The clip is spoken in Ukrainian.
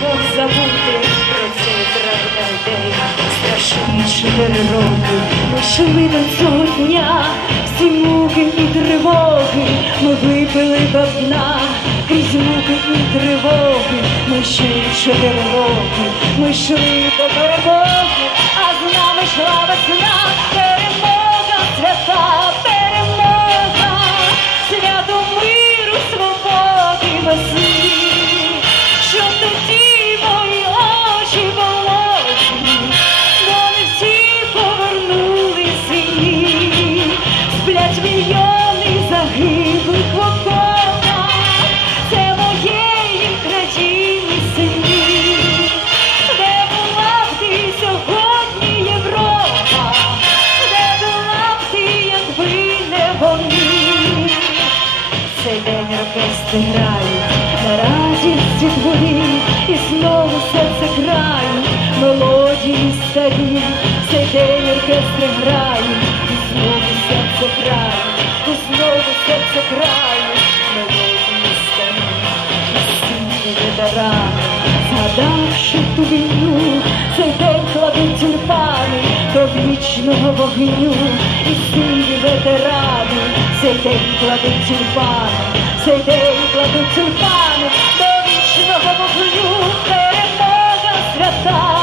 Забути про цей травний день, страшні 4 роки. Ми йшли до цього дня, всі муки і тривоги, ми випили до дна, крізь муки і тривоги. Ми йшли 4 роки, ми йшли до перемоги, а з нами йшла весна. Перемога свята, перемога, свято миру, свободи, весни. Що тоді мої очі волочі, вони всі повернулись сині, сплять мільйони загиблих в окопах, це моєї країни сині. Де була б ти сьогодні, Європа, де була б ти, якби не вони? Цей день оркестри грають на радісті твої, і знову серце крають мелодії старі. Цей день оркестри грають, і знову серце крають, і знову серце крають мелодії старі. І всі ветерани, згадавши ту війну, цей день кладуть тюльпани до вічного вогню. І всі ветерани, цей день кладуть тюльпани, цей день кладуть тюльпани до вічного вогню. Перемога свята.